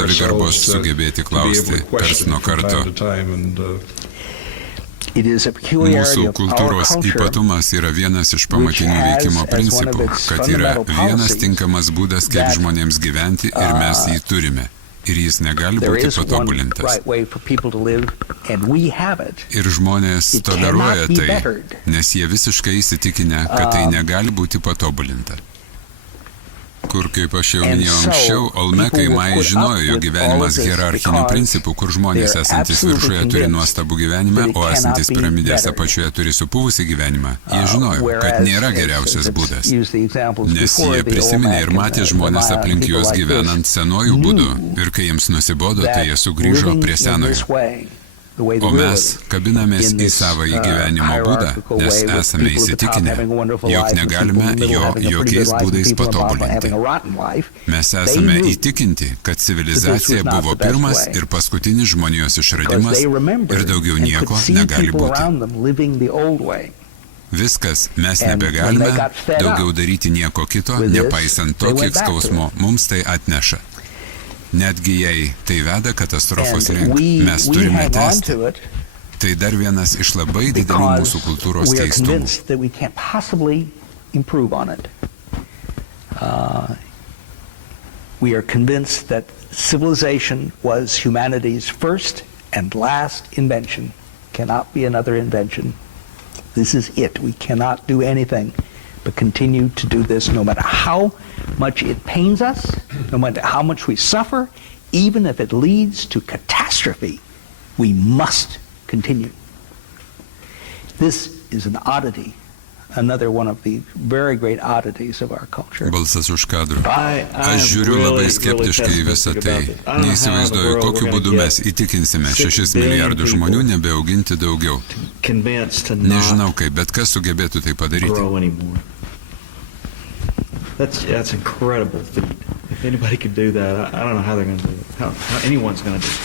savigarbos sugebėti klausti karts nuo karto. Mūsų kultūros ypatumas yra vienas iš pamatinių veikimo principų, kad yra vienas tinkamas būdas, kaip žmonėms gyventi ir mes jį turime. Ir jis negali būti patobulintas. Ir žmonės toleruoja tai, nes jie visiškai įsitikinę, kad tai negali būti patobulinta. Kur, kaip aš jau minėjau anksčiau, Olmekai Mai žinojo, jo gyvenimas hierarchinių principų, kur žmonės esantis viršuje turi nuostabų gyvenimą, o esantis piramidės apačioje turi supuvusį gyvenimą. Jie žinojo, kad nėra geriausias būdas, nes jie prisiminė ir matė žmonės aplink juos gyvenant senojų būdų, ir kai jiems nusibodo, tai jie sugrįžo prie senojo. O mes kabinamės į savąjį gyvenimo būdą, nes esame įsitikinę, jog negalime jo jokiais būdais patobulinti. Mes esame įtikinti, kad civilizacija buvo pirmas ir paskutinis žmonijos išradimas ir daugiau nieko negali būti. Viskas, mes nebegalime daugiau daryti nieko kito, nepaisant to, kiek skausmo mums tai atneša. Netgi jei tai veda katastrofos link, mes turime tęsti. Tai dar vienas iš labai didelių mūsų kultūros keistumų. We are convinced that civilization was humanity's first and last invention. Cannot be another invention. This is it. We cannot do anything but continue to do this no matter how much it pains us, no matter how much we suffer, even if it leads to catastrophe, we must continue. This is an oddity, another one of the very great oddities of our culture. Balsas už kadrų. Aš žiūriu labai skeptiškai į visą tai. Neįsivaizduoju, kokiu būdu mes įtikinsime 6 milijardų žmonių nebeauginti daugiau. Nežinau kaip, bet kas sugebėtų tai padaryti. That's incredible. If anybody could do that, I don't know how they're going to do it. How anyone's going to do it.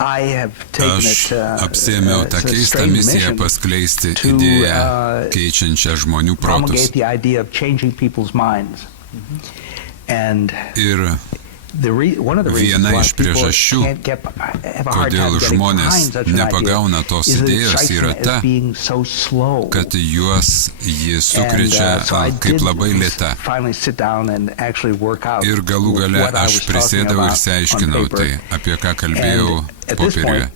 Aš apsėmiau tą keistą misiją paskleisti idėją, keičiančią žmonių protus. Ir viena iš priežasčių, kodėl žmonės nepagauna tos idėjos, yra ta, kad juos ji sukrečia kaip labai lėta. Ir galų gale aš prisėdau ir išsiaiškinau tai, apie ką kalbėjau popieriuje.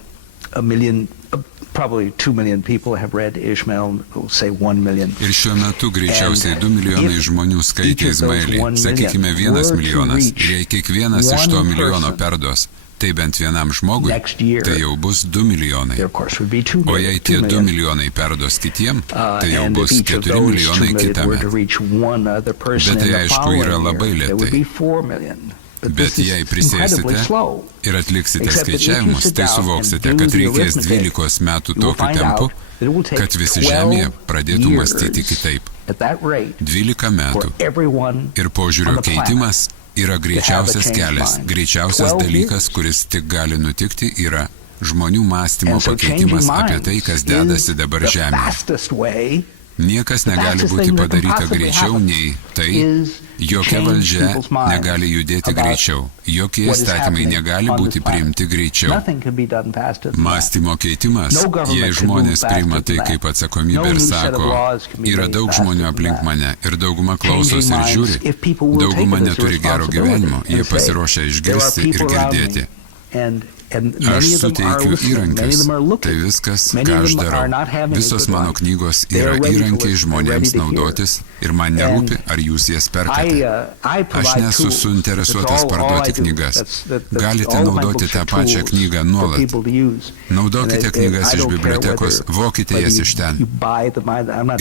Probably 2 million people have read Ishmael, we'll say 1 million. Ir šiuo metu greičiausiai 2 milijonai žmonių skaitė Izmaelį, sakykime 1 milijonas. Ir jei kiekvienas iš to milijono perduos, tai bent vienam žmogui, tai jau bus 2 milijonai. O jei tie 2 milijonai perduos kitiem, tai jau bus 4 milijonai kitame. Bet tai aišku yra labai lėtai. Bet jei prisėsite ir atliksite skaičiavimus, tai suvoksite, kad reikės 12 metų tokiu tempu, kad visi žemėje pradėtų mąstyti kitaip. 12 metų. Ir požiūrio keitimas yra greičiausias kelias, greičiausias dalykas, kuris tik gali nutikti, yra žmonių mąstymo pakeitimas apie tai, kas dedasi dabar žemėje. Niekas negali būti padaryta greičiau nei tai, jokia valdžia negali judėti greičiau, jokie įstatymai negali būti priimti greičiau. Mąstymo keitimas, jei žmonės priima tai kaip atsakomybę ir sako, yra daug žmonių aplink mane ir dauguma klausosi ir žiūri, dauguma neturi gero gyvenimo, jie pasiruošia išgirsti ir girdėti. Aš suteikiu įrankius, tai viskas, ką aš darau. Visos mano knygos yra įrankiai žmonėms naudotis ir man nerūpi, ar jūs jas perkate. Aš nesu suinteresuotas parduoti knygas. Galite naudoti tą pačią knygą nuolat. Naudokite knygas iš bibliotekos, vokite jas iš ten.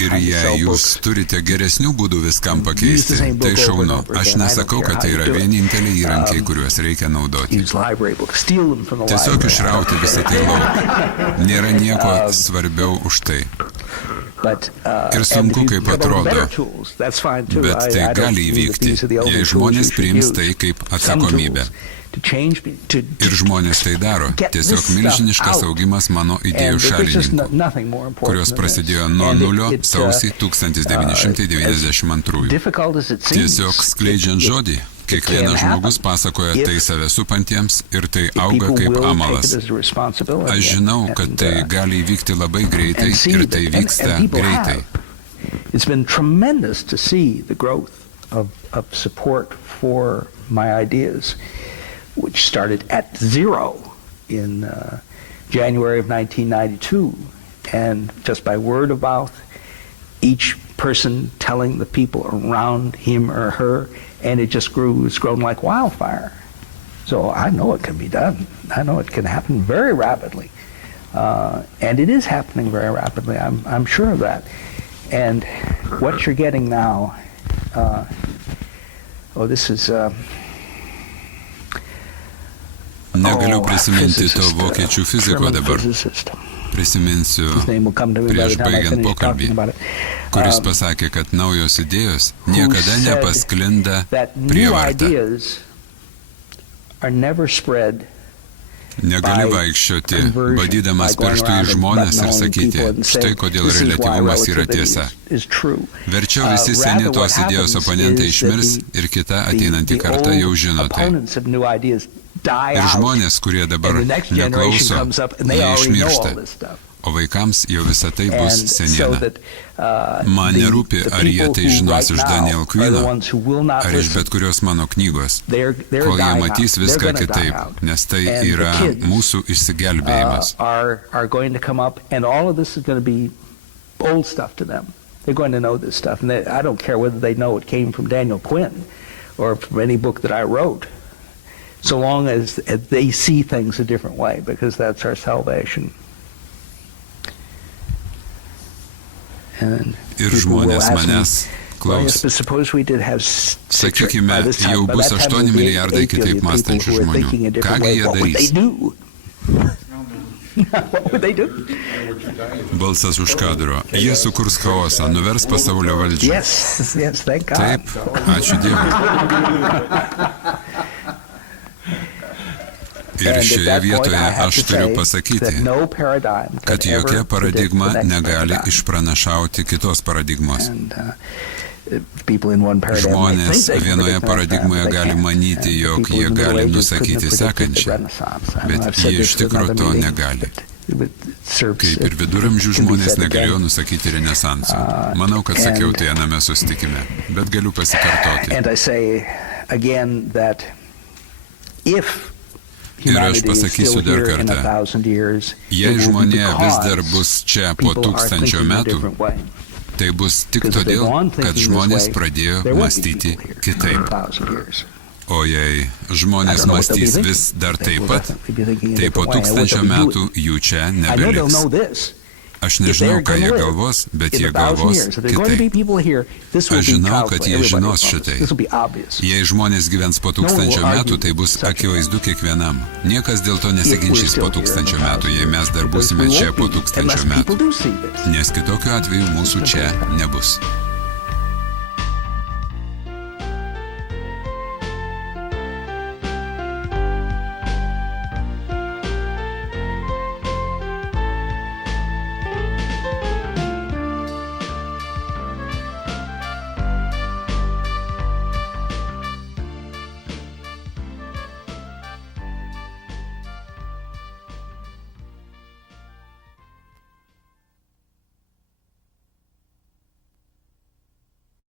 Ir jei jūs turite geresnių būdų viskam pakeisti, tai šaunu. Aš nesakau, kad tai yra vieninteliai įrankiai, kuriuos reikia naudoti. Tiesiog išrauti visą tai lauk. Nėra nieko svarbiau už tai. Ir sunku, kaip atrodo, bet tai gali įvykti, jei žmonės priims tai kaip atsakomybę. Ir žmonės tai daro. Tiesiog milžiniškas augimas mano idėjų šalininkų, kurios prasidėjo nuo nulio sausį 1992. Tiesiog skleidžiant žodį, kiekvienas žmogus pasakoja tai save supantiems ir tai auga kaip amalas. Aš žinau, kad tai gali įvykti labai greitai ir tai vyksta greitai. It's been tremendous to see the growth of support for my ideas, which started at zero in January of 1992, and just by word of mouth, each person telling the people around him or her, and it just grew. It's grown like wildfire. So I know it can be done. I know it can happen very rapidly, and it is happening very rapidly. I'm sure of that. And what you're getting now, this is. Negaliu prisiminti to vokiečių fiziko dabar. Prisiminsiu prieš baigiant pokalbį, kuris pasakė, kad naujos idėjos niekada nepasklinda prievarta. Negali vaikščioti, badydamas pirštų į žmonės ir sakyti, štai kodėl reliatyvumas yra tiesa. Verčiau visi seni tos idėjos oponentai išmirs ir kita ateinanti karta jau žino tai. Ir žmonės, kurie dabar neklauso, jie išmiršta. O vaikams jau visą tai bus seniena. Man nerūpi, ar jie tai žinos iš Daniel Quino, ar iš bet kurios mano knygos, kol jie matys viską kitaip, nes tai yra mūsų išsigelbėjimas. They're going to know this stuff, and I don't care whether they know it came from Daniel Quinn or from any book that I wrote, so long as they see things a different way, because that's our salvation. Ir žmonės manęs klaus. Sakykime, jau bus 8 milijardai kitaip mąstančių žmonių. Kągi jie darys? Balsas už kadro. Jie sukurs chaosą, nuvers pasaulio valdžią. Taip, ačiū Dievui. Ir šioje vietoje aš turiu pasakyti, kad jokia paradigma negali išpranašauti kitos paradigmos. Žmonės vienoje paradigmoje gali manyti, jog jie gali nusakyti sekančią, bet jie iš tikrųjų to negali. Kaip ir viduramžių žmonės negalėjo nusakyti renesanso. Manau, kad sakiau tai aname susitikime, bet galiu pasikartoti. Ir aš pasakysiu dar kartą, jei žmonė vis dar bus čia po 1000 metų, tai bus tik todėl, kad žmonės pradėjo mąstyti kitaip. O jei žmonės mąstys vis dar taip pat, tai po 1000 metų jų čia nebeliks. Aš nežinau, ką jie galvos, bet jie galvos kitaip. Aš žinau, kad jie žinos šitai. Jei žmonės gyvens po 1000 metų, tai bus akivaizdu kiekvienam. Niekas dėl to nesiginčys po 1000 metų, jei mes dar būsime čia po 1000 metų. Nes kitokiu atveju mūsų čia nebus.